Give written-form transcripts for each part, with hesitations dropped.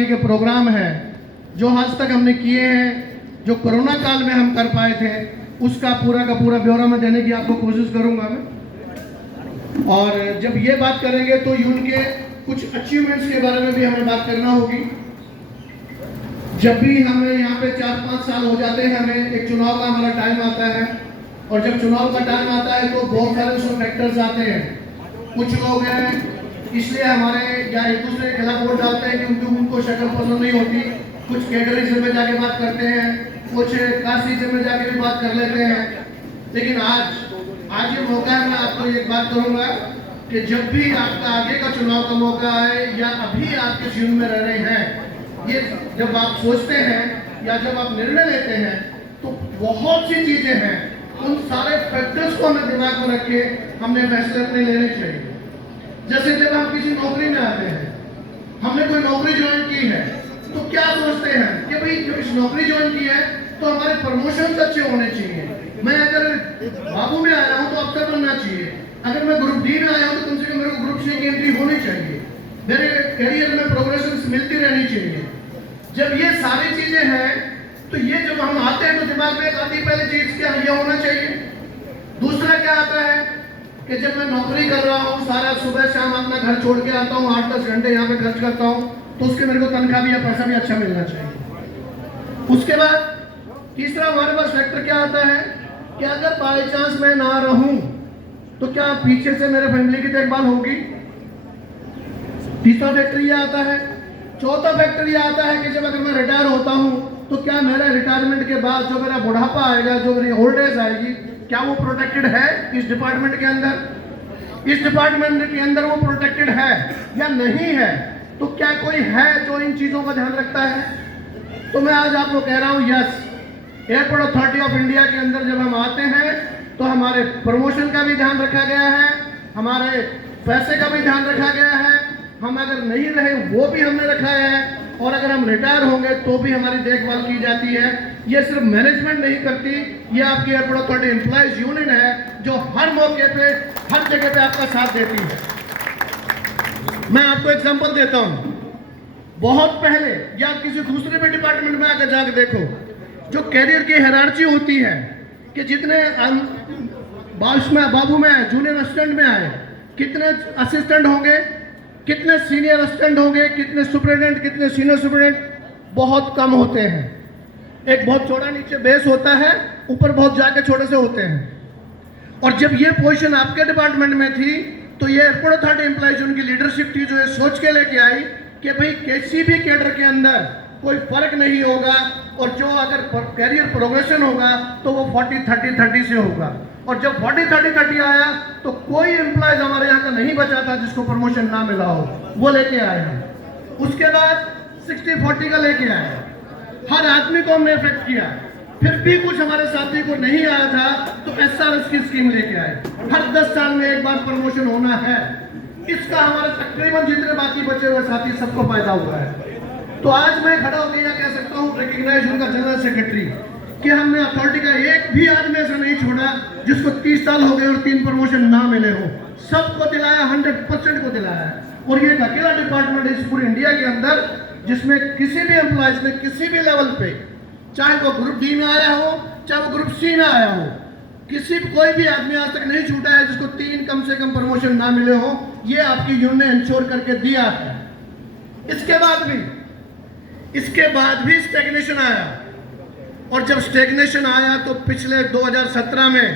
के प्रोग्राम है जो आज तक हमने किए हैं, जो कोरोना काल में हम कर पाए थे, उसका पूरा का पूरा ब्यौरा मैं देने की आपको कोशिश करूंगा मैं। और जब ये बात करेंगे तो यून के कुछ अचीवमेंट्स के बारे में भी हमें बात करना होगी। जब भी हमें यहाँ पे 4-5 साल हो जाते हैं, हमें एक चुनाव का हमारा टाइम आता है, और जब चुनाव का टाइम आता है तो बहुत सारे उसमें फैक्टर्स आते हैं। कुछ लोग हैं इसलिए हमारे या एक दूसरे के खिलाफ वोट डालते हैं क्योंकि उनको शक्ल पसंद नहीं होती, कुछ कैटेगरिज्म में जाके बात करते हैं, कुछ कास्टिज्म में जाके भी बात कर लेते हैं। लेकिन आज ये मौका है, मैं आपको एक बात करूंगा कि जब भी आपका आगे का चुनाव का मौका है या अभी आप किस युग में रह रहे हैं, ये जब आप सोचते हैं या जब आप निर्णय लेते हैं तो बहुत सी चीजें हैं, उन सारे फैक्टर्स को हमें दिमाग में रख के हमने फैसले अपने लेने चाहिए। जैसे जब हम किसी नौकरी में आते हैं, हमने कोई नौकरी ज्वाइन की है, तो क्या सोचते हैं कि भाई जो इस नौकरी ज्वाइन की है तो हमारे प्रमोशन अच्छे होने चाहिए। मैं अगर बाबू में आया हूं तो अफसर बनना चाहिए, अगर मैं ग्रुप डी में आया हूं तो कम से कम मेरे को ग्रुप सी की एंट्री होनी चाहिए, मेरे करियर में प्रोग्रेशन मिलती रहनी चाहिए। जब ये सारी चीजें हैं तो ये जब हम आते हैं तो दिमाग में आती पहले चीज क्या ये होना चाहिए। दूसरा क्या आता है कि जब मैं नौकरी कर रहा हूँ, सारा सुबह शाम अपना घर छोड़ के आता हूँ, 8-10 घंटे यहाँ पे खर्च करता हूँ, तो उसके मेरे को तनख्वाह भी या पैसा भी अच्छा मिलना चाहिए। उसके बाद तीसरा हमारे पास फैक्टर क्या आता है कि अगर बाई चांस मैं ना रहूं तो क्या पीछे से मेरे फैमिली की देखभाल होगी। तीसरा फैक्टर ये आता है। चौथा फैक्टर ये आता है कि जब अगर मैं रिटायर होता हूं तो क्या मेरा रिटायरमेंट के बाद जो मेरा बुढ़ापा आएगा, जो मेरी ओल्ड एज आएगी, क्या वो प्रोटेक्टेड है इस डिपार्टमेंट के अंदर। इस डिपार्टमेंट के अंदर वो प्रोटेक्टेड है या नहीं है, तो क्या कोई है जो इन चीजों का ध्यान रखता है। तो मैं आज आपको कह रहा हूं yes, airport authority of India के अंदर जब हम आते हैं तो हमारे प्रमोशन का भी ध्यान रखा गया है, हमारे पैसे का भी ध्यान रखा गया है, हम अगर नहीं रहे वो भी हमने रखा है, और अगर हम रिटायर होंगे तो भी हमारी देखभाल की जाती है। ये सिर्फ मैनेजमेंट नहीं करती, ये आपकी एयरपोर्ट अथॉरिटी एम्प्लॉयज यूनियन है जो हर मौके पे हर जगह पे आपका साथ देती है। मैं आपको एग्जांपल देता हूं, बहुत पहले या किसी दूसरे भी डिपार्टमेंट में आकर जाकर देखो, जो कैरियर की हायरार्ची होती है कि जितने बाबू में आए, जूनियर असिस्टेंट में आए, कितने असिस्टेंट होंगे, कितने सीनियर असिस्टेंट होंगे, कितने सुपरिटेंडेंट, कितने सीनियर सुपरिटेंडेंट, बहुत कम होते हैं। एक बहुत चौड़ा नीचे बेस होता है, ऊपर बहुत जाके छोटे से होते हैं। और जब ये पोजीशन आपके डिपार्टमेंट में थी तो ये एयरपोर्ट अथॉरिटी एम्प्लॉयज उनकी लीडरशिप थी जो ये सोच के लेके आई कि भाई किसी भी कैडर के अंदर कोई फर्क नहीं होगा, और जो अगर कैरियर प्रोग्रेशन होगा तो वो 40-30-30 से होगा। और जब 40-30-30 आया तो कोई एम्प्लॉयज हमारे यहाँ का नहीं बचा था जिसको प्रमोशन ना मिला हो, वो लेके आए हैं। उसके बाद 60-40 का लेके आए, हर आदमी को हमने इफेक्ट किया। फिर भी कुछ हमारे साथी को नहीं आया था तो SRS की स्कीम लेके आए, हर 10 साल में एक बार प्रमोशन होना है। इसका हमारे तकरीबन जितने बाकी बचे हुए साथी सबको फायदा हुआ है। तो आज मैं खड़ा होकर यह कह सकता हूँ, रिकग्नाइज उनका जनरल सेक्रेटरी, कि हमने अथॉरिटी का एक भी आदमी ऐसा नहीं छोड़ा जिसको 30 साल हो गए और 3 प्रमोशन ना मिले हो। सबको दिलाया, 100% को दिलाया। और ये एक अकेला डिपार्टमेंट है इस पूरे इंडिया के अंदर जिसमें किसी भी एम्प्लॉयज ने किसी भी लेवल पे, चाहे वो ग्रुप डी में आया हो, चाहे वो ग्रुप सी में आया हो, कोई भी आदमी आज तक नहीं छूटा है जिसको 3 कम से कम प्रमोशन ना मिले हो। ये आपकी यूनियन ने इंश्योर करके दिया है। इसके बाद भी स्टैग्नेशन आया, और जब स्टैग्नेशन आया तो पिछले 2017 में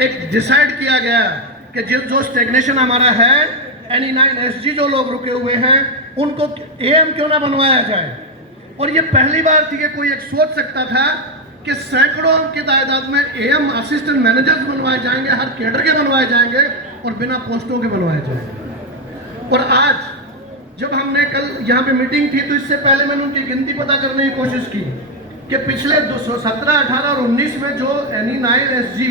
एक डिसाइड किया गया कि जो स्टैग्नेशन हमारा है, NE9SG जो लोग रुके हुए हैं उनको AM क्यों ना बनवाया जाए। और ये पहली बार थी कि कोई एक सोच सकता था कि सैकड़ों की तादाद में AM असिस्टेंट मैनेजर्स बनवाए जाएंगे, हर कैडर के बनवाए जाएंगे और बिना पोस्टों के बनवाए जाएंगे। और आज जब हमने कल यहाँ पे मीटिंग थी तो इससे पहले मैंने उनकी गिनती पता करने की कोशिश की कि पिछले 2017, 18 और 19 में जो NE9SG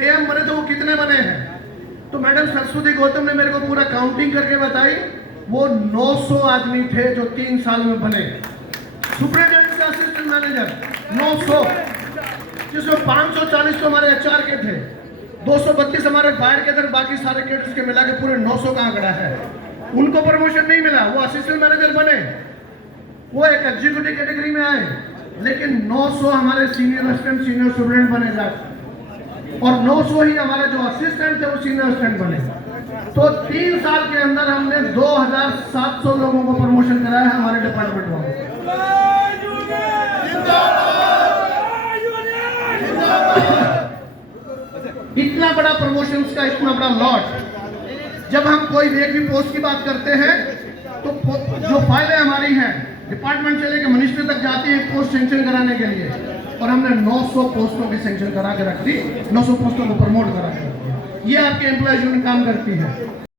AM बने थे वो कितने बने हैं। तो मैडम सरस्वती गौतम ने मेरे को पूरा काउंटिंग करके बताई, वो 900 आदमी थे जो 3 साल में बने। सुपरिटेंडेंट का असिस्टेंट मैनेजर 900, जिसमें 540 तो हमारे HR के थे, 232 हमारे फायर के थे, बाकी सारे कैडर्स के मिला के पूरे 900 का आंकड़ा है। उनको प्रमोशन नहीं मिला, वो असिस्टेंट मैनेजर बने। वो एक एग्जीक्यूटिव कैटेगरी में आए, लेकिन 900 हमारे सीनियर असिस्टेंट सीनियर स्टूडेंट बने जाए और 900 ही हमारे जो असिस्टेंट थे वो सीनियर असिस्टेंट बने। तो 3 साल के अंदर हमने 2700 लोगों को प्रमोशन कराया है हमारे डिपार्टमेंट में। इतना बड़ा प्रमोशंस का इतना बड़ा लॉट। जब हम कोई एक भी पोस्ट की बात करते हैं तो जो फायदे हमारी हैं डिपार्टमेंट से लेकर मिनिस्ट्री तक जाती है पोस्ट सेंक्शन कराने के लिए, और हमने 900 पोस्टों की सेंक्शन करा के रख दी, 900 पोस्टों को प्रमोट करा के रख दिया। ये आपके एम्प्लॉयज यूनियन काम करती है।